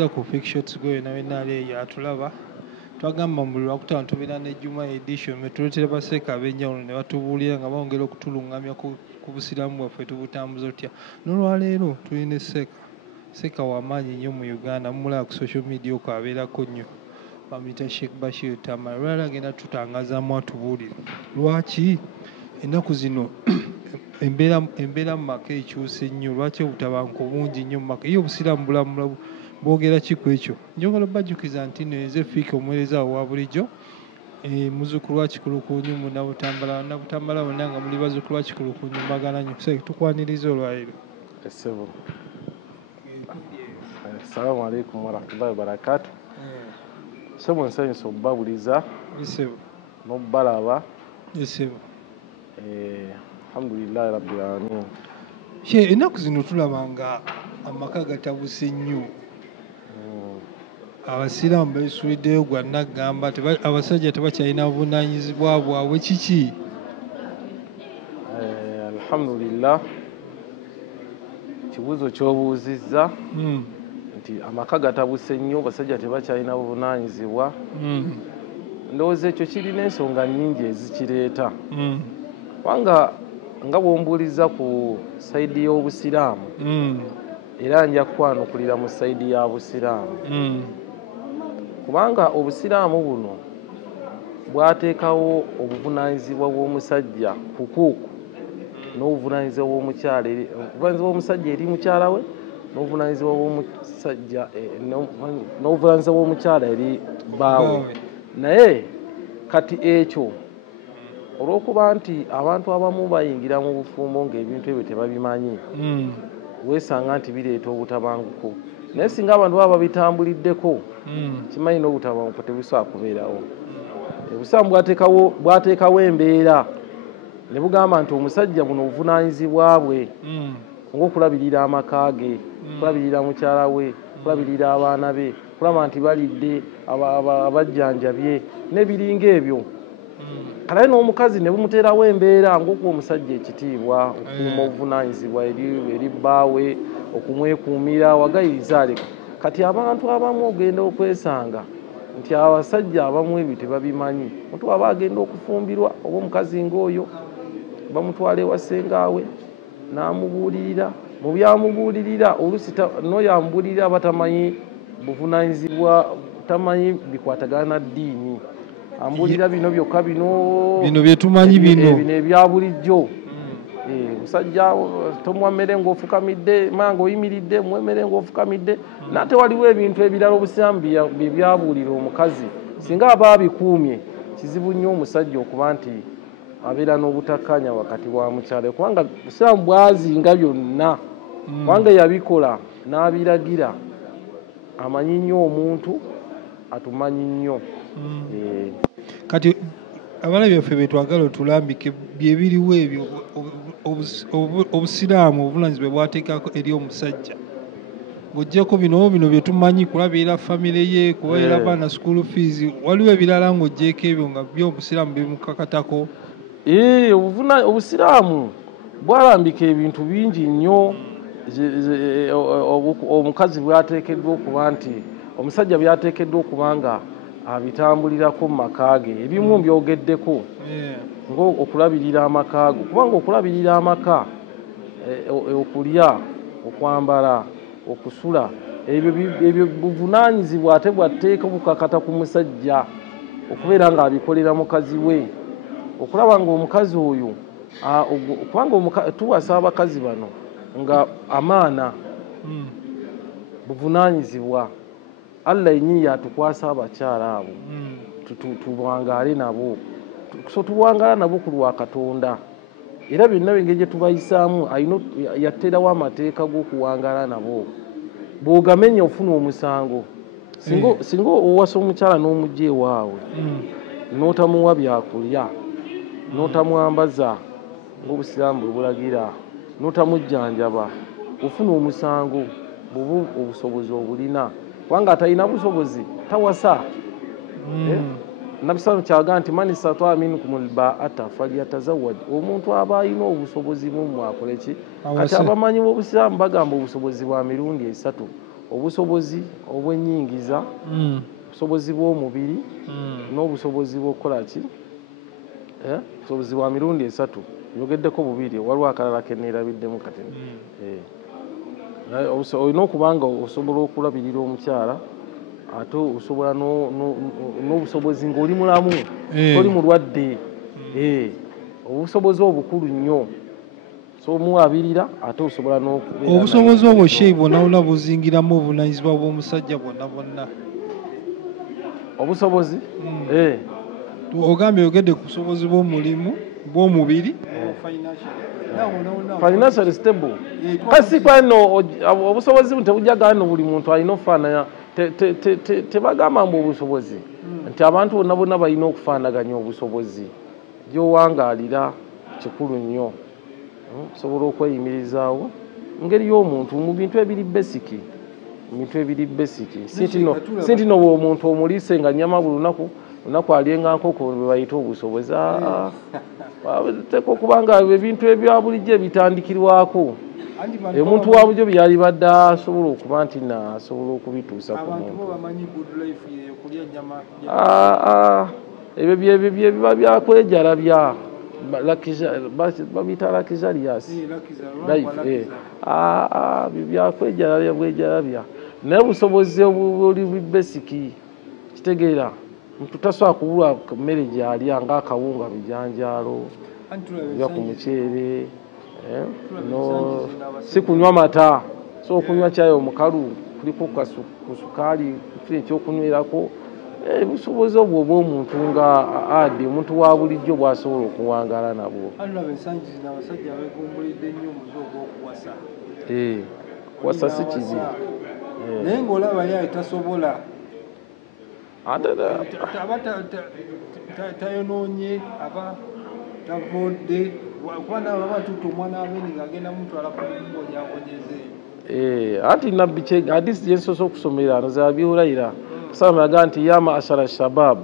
tubaza ku Fake Shots gwe na wenali yatulaba twagamba mu lwakutaano tubeera ne Juma edition metuletera baseeka ab'enjawulo ne batubuulira nga bongera okutulungamya ku busiraamu bwaffe tubutambuza otya. N'olwaleero tulina Seeka w'amaanyi nnyo mu Uganda, mumulaba ku social media okwo abeerako nnyo. Bamuyita Sheikh Bashir Tamara. Olwaleero agenda tutangazaamu atubuulire lwaki ennaku zino embeera mu maka ekyuse nnyo, lwaki obutabanguko bungi nnyo mu maka ye obusiraamu bulamu bwogera ki ku ekyo. Njagala bajjukiza nti nno nze Fiika omuweereza wa bulijjo muzzukulu wa Kikulukuunyu mu Nabutambala bonna nga muli bazzukulu wa Kikulukuunyu mbagala nnyo. Tukwaniriza olwaleero. Essebo. Assalamu alaikum warahmatullahi wabarakatuh. Sebo nsanyusa okubabuliza n'obalaba. Alhamdulillahi rabbil alamin. Ennaku zino tulaba nga amaka gatabuse nnyo. Abasiraamu beesuuliddeyo gwa Naggamba, abasajja tebakyalina buvunaanyizibwa bwabwe. Kiki? Alhamdulillah, kibuuzo ky'obuuzizza nti amaka gatabuse nnyo, abasajja tebakyalina buvunaanyizibwa. Ndowooza ekyo kirina ensonga nnyingi ezikireeta. Kubanga nga bw'ombuuliza ku sayidi y'obusiraamu era nja kukwanukulira mu sayidi ya busiraamu. Kubanga obusiraamu buno bwateekawo obuvunaanyizibwa bw'omusajja kukuuku n'obuvunaanyizibwa bw'omukyala, obuvunaanyizibwa bw'omusajja eri mukyala we n'obuvunaanyizibwa bw'omukyala eri bbaawe. Naye kati ekyo olw'okuba nti abantu abamu bayingira mu bufumbo ng'ebintu ebyo tebabimanyi, weesanga nti bireeta obutabanguko. Naye singa abantu baba babitambuliddeko, kimanyi n'obutabanguko tebusobola kubeerawo. Obusiraamu bwateekawo embeera ne bugamba nti omusajja buno obuvunaanyizibwa bwe ng'okulabirira amaka ge, kulabirira mukyala we, kulabirira abaana be, kulaba nti balidde, abajjanjabye n'ebiringa ebyo. Kale n'omukazi ne bumuteerawo embeera ng'okuwa omusajja ekitiibwa, okukuuma obuvunaanyizibwa eri bbaawe, okumwekuumira, wagayiriza aleka. Kati abantu abamu ogenda okwesanga nti abasajja abamu ebyo tebabimanyi. Omuntu aba agenda okufumbirwa oba omukazi ng'oyo bamutwala ewa ssengaawe n'amubuulirira, mu byamubuulirira oluusi n'oyo amubuulirira aba tamanyi buvunaanyizibwa, tamanyi bikwatagana na ddiini. Ambuulira bino byokka bino bye tumanyi bino ebya bulijjo. Musajja tomuwa mmere ng'ofukamidde, manga oyimiridde muwe emmere ng'ofukamidde. N'ate waliwo ebintu ebirala obusiraamu bye byabuulira omukazi. Singa aba abikuumye, kizibu nnyo omusajja okuba nti abeera n'obutakkanya wakati wa mukyala, kubanga obusiraamu bwazinga byonna. Kubanga yabikola n'abiragira, amanyi nnyo omuntu, atumanyi nnyo. Kati abalabi baffe betwagala otulambike bye biriwo ebyo obusiraamu obuvunaanyizibwa bwateekako eri omusajja. Ng'oggyako bino bye tumanyi, kulabirira famire ye, kubaira abaana school fees, waliwo ebirala ng'oggyeko ebyo nga byo obusiraamu bimukakatako. Obusiraamu bwalambika ebintu bingi nnyo omukazi bwateekeddwa okuba nti, omusajja byateekeddwa okuba nga abitambulirako mu maka ge. Ebimu mbyogeddeko ng'okulabirira amaka go, kubanga okulabirira amaka, okulya, okwambala, okusula, ebyo buvunaanyizibwa ate bwatteeka bukakata ku musajja okubeera ng'abikolera mukazi we, okulaba ng'omukazi oyo, kubanga tuwasa abakazi bano nga amaana buvunaanyizibwa. Allah yennyini yatukwasa abakyala abo tuwangaale nabo, so tuwangala nabo ku lwa Katonda. Era byonna engeri gye tubayisaamu yatterawo amateeka g'okuwangaala nabo. Bw'ogamenya ofuna omusango. Singa owasa omukyala n'omugya ewaabwe n'otamuwa byakulya, n'otamwambaza ng'obusiraamu bwe bulagira, n'otamujjanjaba, ofuna omusango bw'oba obusobozi obulina. Kubanga atalina busobozi tawasa. Nabi sallallahu kyaga nti man istata'a minkum al-ba'ata falyatazawwaj. Omuntu aba alina obusobozi mu akole ki? Kati abamanyi b'obusiraamu bagamba obusobozi bwa mirundi esatu. obusobozi obw'ennyingiza obusobozi bw'omubiri n'obusobozi bw'okukola ki obusobozi bwa mirundi esatu yogeddeko bubiri waliwo akalala keneerabiddemu kati olina okubanga osobola okulabirira omukyala ate osobola n'obusobozi ng'oli mulamu toli mulwadde obusobozi obukulu nnyo so muwabirira ate osobola n'okubeera obusobozi obwo sheyi bwonna buzingiramu obuvunaanyizibwa bw'omusajja bwonna obusobozi ogambye yogedde ku busobozi bw'omulimu bw'omubiri financial stable kasi kwano obusobozi tebujjagano buli muntu alina okufaananya tebagamba mbu obusobozi nti abantu bonna balina okufaanaganya obusobozi gy'owangaalira kikulu nnyo osobola okweyimirizaawo ngeri y'omuntu mu bintu ebiri besiki si nti no omuntu omuliise nga nnyama buli lunaku alyenga nkoko bwe bayita obusobozi teeka okubanga ebintu ebya bulijjo ebitandikirwako omuntu wa bulijjo byali badde asobola okuba nti asobola okubituusa ku muntu ebyo biba byakwejalabya babiyita luxurious life byakwejalabya bwejalabya naye obusobozi obuli besiki kitegeera muntu tasobola kubulwa mmere gy'alya ng'akawunga bijanjaalo bya ku muceere si kunywa mata so okunywa cyayi omukalu kuliko ku sukaali kufuna ekyokunywerako obusobozi obwo obw'omuntu nga adi omuntu wa bulijjo bw'asobola okuwangaala nabwo kuwasa si kibi naye ng'olaba yaye tasobola tayonoonye aba tavodde kuba nawe aba tuta omwana wameni ng'agenda mutwala ku mbonyabonyeze anti nabbi hadisi gyensoose okusomera ano zabihulayira salama yagaa nti ya maashara shabab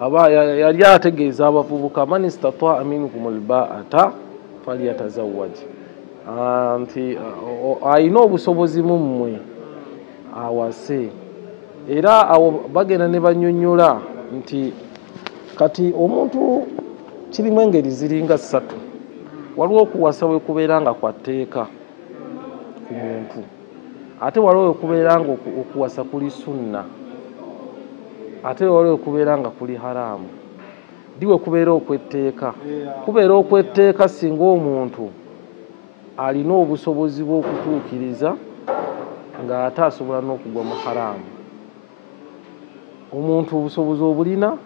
aba yali ategeeza abavubuka man istataa minkum albaata falyatazawaj nti alina obusobozi mu mmwe awase era awo bagenda ne bannyonnyola nti kati omuntu kirimu engeri ziringa 3 waliwo okuwasa bwe kubeera nga kwa tteeka ku muntu ate waliwo okubeera nga okuwasa kuli sunna ate waliwo okubeera nga kuli haraamu diwe kubeera okwetteeka kubeera okwetteeka singa omuntu alina obusobozi bw'okutuukiriza ng'ate asobola n'okugwa mu haraamu omuntu obusobozi obulina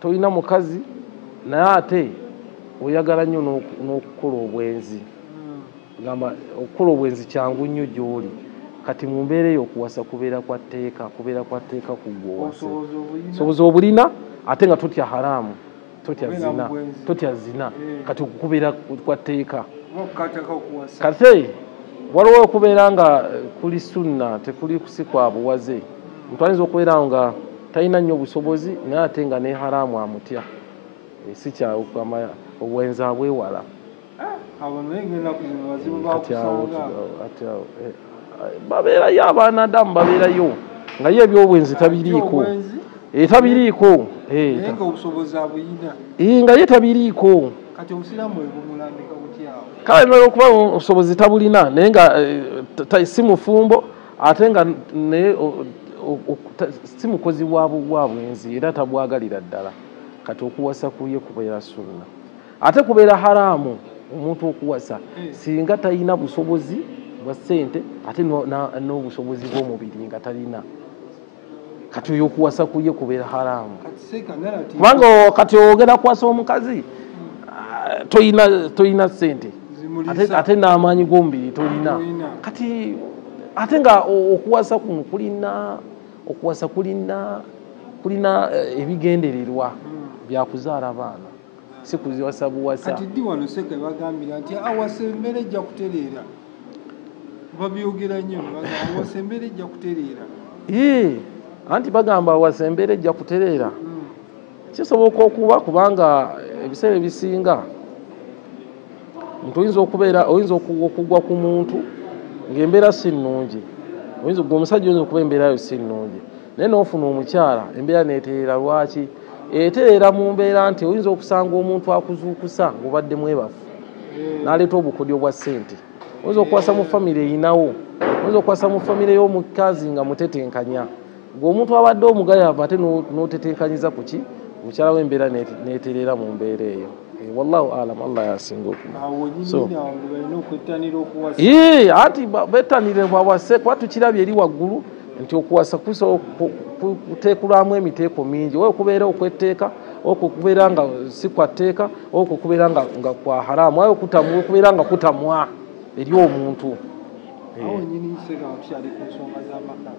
tolina mukazi naye ate oyagala nnyo n'okukola obwenzi gamba okukola obwenzi kyangu nnyo gy'oli kati mu mbeera eyo okuwasa kubeera kwa tteeka kuggwowase obusobozi obulina ate nga totya haraamu totya zina kati okukubeera kwa tteeka kati waliwo okubeera nga kuli sunna tekuli kusikwa buwaze omuntu ayinza okubeerawo nga talina nnyo obusobozi naye ate nga ne haraamu amutya si kyama obwenzi abwewala babeerayo abaanadamu babeerayo nga ye ebyobwenzi tabiriiko nga ye tabiriiko kale naye okuba obusobozi tabulina naye nga si mufumbo ate nga naye si mukozi wa bwenzi era tabwagalira ddala kati okuwasa kuye kubeera sunna ate kubeera haraamu omuntu okuwasa singa talina busobozi bwa ssente ate n'obusobozi bw'omubiri nga talina kati oyo okuwasa kuye kubeera haraamu kubanga kati ogenda kuwasa omukazi tolina ssente ate n'amaanyi g'omubiri tolina kati ate nga okuwasa kuno kulina ebigendererwa byakuzaala baana si kuziwasa buwasa kati ddi wano seke bagambira nti awasa emmere ejja kutereera babyogera nnyo awasa emmere ejja kutereera anti bagamba awasa embeera ejja kutereera kisoboka okuba kubanga ebiseera ebisinga nti oyinza okugwa ku muntu ng'embeera si nnungi oyinza gwe omusajja oyinza okuba embeera yo si nnungi naye n'ofuna omukyala embeera neeterera lwaki eterera mu mbeera nti oyinza okusanga omuntu akuzuukusa ng'obadde mwebafu n'aleeta obukodyo bwa ssente oyinza okukwasa mu famire eyinawo oyinza okukwasa mu famire y'omukazi nga mutetenkanya ng'omuntu abadde omugayaavu ate n'otetenkanyiza ku ki omukyala w'embeera neeterera mu mbeera eyo wallahu alam Allah yasinga anti bettanire bwawase kuba tukirabye eri waggulu nti okuwasa kuteekulwamu emiteeko mingi oyo okubeera okwetteeka okukubeera nga si kwa tteeka okukubeera nga kwa haramu ayo okubeera nga kutamwa eri omuntu awo nyini nseka tukyali ku nsonga z'amaka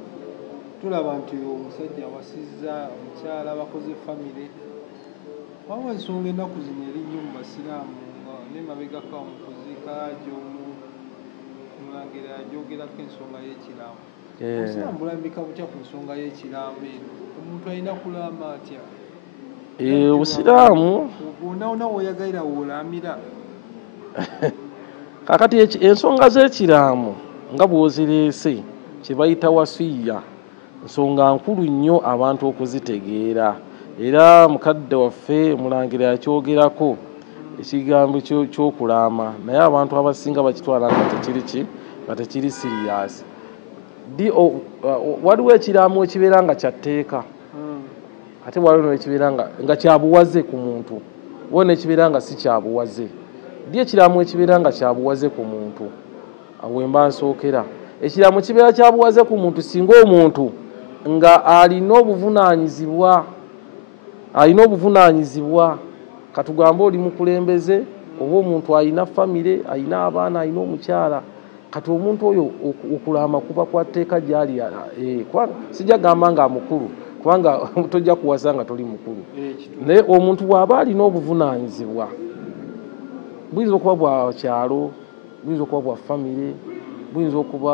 tulaba nti omusajja wasizza omukyala bakoze famire wawa ensonga ennaku zino eri nnyo mu basiraamu nemabegako omukozi kaajo mulangira ajogerako ensonga y'ekiraamu obusiraamu bulambika butya ku nsonga y'ekiraamu eno omuntu alina kulamba atya obusiraamu bwonawona woyagalira woolaamira kakati ensonga z'ekiraamu nga bw'ozireese kye bayita wasiya nsonga nkulu nnyo abantu okuzitegeera era mukadde waffe mulangira yakyogerako ekigambo ky'okulaama naye abantu abasinga bakitwala nga tekiri siriyasi waliwo ekiraamu ekibeera nga kyatteeka ate waliwo nekibeera nga kyabuwaze ku muntu waliwo nekibeera nga si kyabuwaze ddi ekiraamu ekibeera nga kyabuwaze ku muntu awemba nsookera ekiraamu kibeera kyabuwaze ku muntu singa omuntu nga alina obuvunaanyizibwa katugambe oli mukulembeze oba omuntu alina famire alina abaana alina omukyala kati omuntu oyo okulaama kuba kwa tteeka gyali sijja gamba nga mukulu kubanga tojja kuwasa nga toli mukulu naye omuntu bw'aba alina obuvunaanyizibwa buyinza okuba bwa kyalo buyinza okuba bwa famire buyinza okuba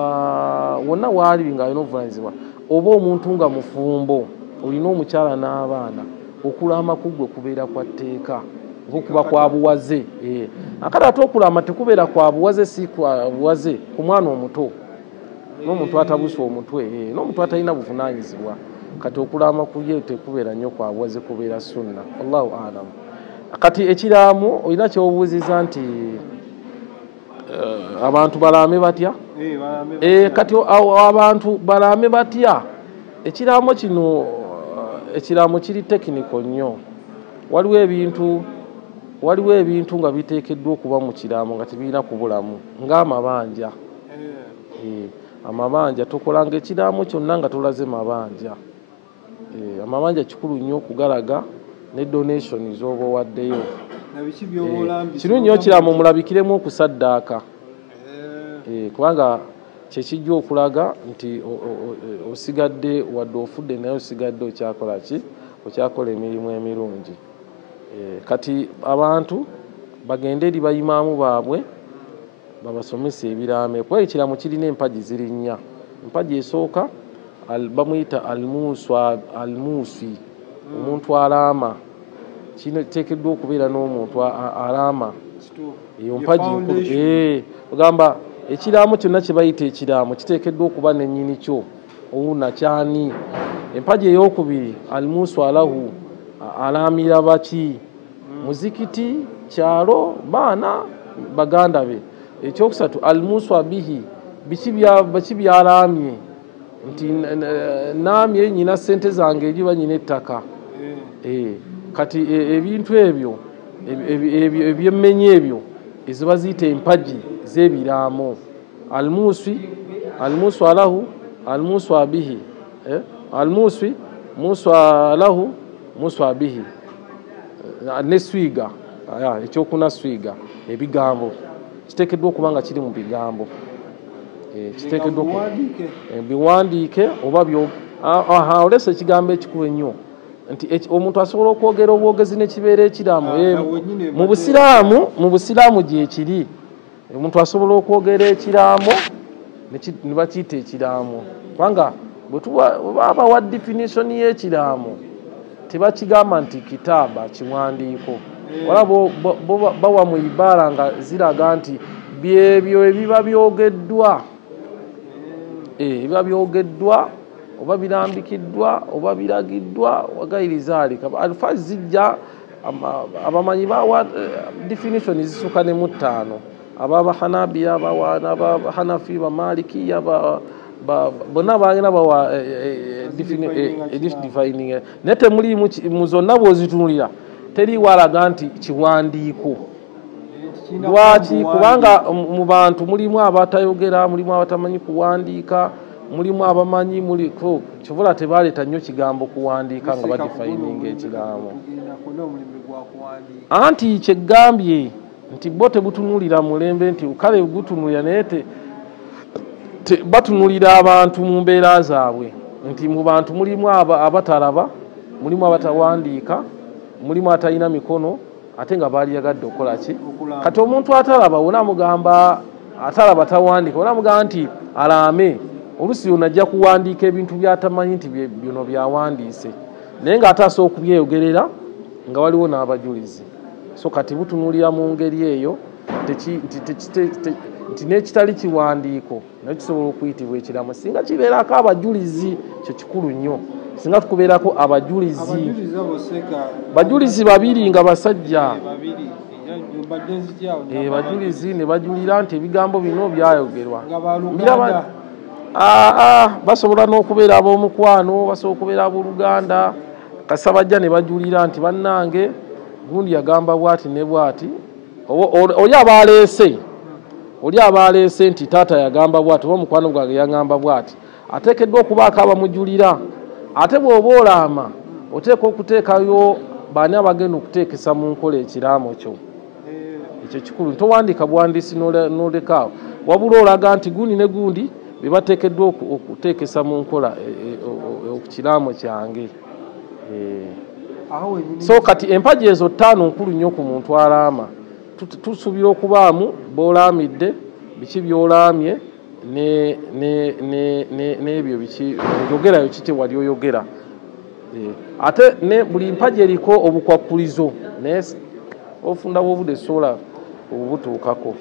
wonna waali nga alina obuvunaanyizibwa oba omuntu nga mufumbo olina omukyala n'abaana okulaama kuggwe kubeera kwa tteeka okuba kwa buwaze akati ate okulaama tekubeera kwa buwaze si kwa buwaze ku mwana omuto n'omuntu atabuse omutwe n'omuntu atalina buvunaanyizibwa kati okulaama kuye tekubeera nnyo kwa buwaze kubeera sunna allahu alam kati ekiraamu olina kyobuuziza nti abantu balaame batya kati abantu balaame batya ekiraamu kino ekiraamu kiri tekiniko nnyo waliwo ebintu nga biteekeddwa okuba mu kiraamu nga tebirina kubulamu ng'amabanja amabanja tokolanga ekiraamu kyonna nga tolaze mabanja amabanja kikulu nnyo okugalaga ne donation z'oba owaddeyo kirungi nnyo kiraamu mulabikiremu okusaddaaka kubanga kyekijja okulaga nti osigadde wadde ofudde naye osigadde okyakola emirimu emirungi kati abantu bagende eri bayimaamu baabwe babasomesa ebiraame kuba ekiraamu kirina empagi ziri nnya empagi esooka bamuyita almuswi omuntu alaama kiteekeddwa okubeera n'omuntu alaama eyo mpagi nkulu ogamba ekiraamu kyonna kye bayita ekiraamu kiteekeddwa okuba nennyini kyo owuna kyani empagi ey'okubiri almusu alahu alaamira baki muzikiti kyalo baana baganda be ekyokusatu almusu abihi biki byalaamye nti naamye nyina ssente zange eriba nyina ettaka kati ebintu ebyo ebyemmenye ebyo eziba ziyita empagi z'ebiraamo almusu alahu almusu abihi almuswi musu alahu musu abihi ne swiga ekyokuna swiga ebigambo kiteekeddwa okuba nga kiri mu bigambo kiteekeddwa biwandiike oba olesa ekigambo ekikulu ennyo nti omuntu asobola okwogera obwogezi nekibeera ekiraamu mu busiraamu gyekiri omuntu asobola okwogera ekiraamu ne bakiyita ekiraamu kubanga bwebaba wa definition y'ekiraamu tebakigamba nti kitaaba kiwandiiko wala bawa mu ibaara nga ziraga nti byebyo ebiba byogeddwa biba byogeddwa oba birambikiddwa oba biragiddwa wagayiriza alika alfa zijja abamanyi bawa definition zisuka ne mu 5 ababa Hanabiya aba Hanafi ba Malikiya bonna bagenda bawa defining nete muli mu zonna bw'ozitunulira teri walaga nti kiwandiiko lwaki kubanga mu bantu mulimu abatayogera mulimu abatamanyi kuwandiika mulimu abamanyi muliko kivula tebaleeta nnyo kigambo kuwandiika nga badefininga ekigambo anti kyegambye nti bo tebutunulira mulembe nti kale gutunulira naye batunulira abantu mu mbeera zaabwe nti mu bantu mulimu abatalaba mulimu abatawandiika mulimu atalina mikono ate nga baali yagadde okukola ki kati omuntu atalaba wona mugamba atalaba tawandiika wona mugamba nti alaame olusi yonna ajja kuwandiika ebintu byatamanyi nti bino byawandiise naye ng'atasobola okubyeyogerera nga waliwo n'abajulizi so kati butunulira mu ngeri eyo nti n'ekitali kiwandiiko naye kisobola okuyitibwa ekiramu singa kibeerako abajulizi kyo kikulu nnyo singa tukubeerako abajulizi bajulizi babiri nga basajja bajulizi ne bajulira nti ebigambo bino byayogerwa basobola n'okubeera ab'omukwano basobola okubeera ab'oluganda kasa bajja ne bajulira nti bannange gundi yagamba bwati ne bwati oli abaleese nti taata yagamba bwati oba omukwano gwange yagamba bwati ateekeddwa okubaako abamujulira ate bw'oba olaama oteeka okuteekayo baani abagenda okuteekesa mu nkola ekiraamo kyo ekyo kikulu towandiika buwandiisi n'olekaawo wabula olaga nti gundi ne gundi be bateekeddwa okuteekesa mu nkola ekiraamo kyange so kati empagi ezo 5 nkulu nnyo ku muntu alaama tusuubira okubaamu b'olaamidde biki by'olaamye n'ebyo biki oyogerayo kiki wali oyogera ate ne buli mpagi eriko obukwakkulizo naye ofunda bw'obudde sobola obutuukako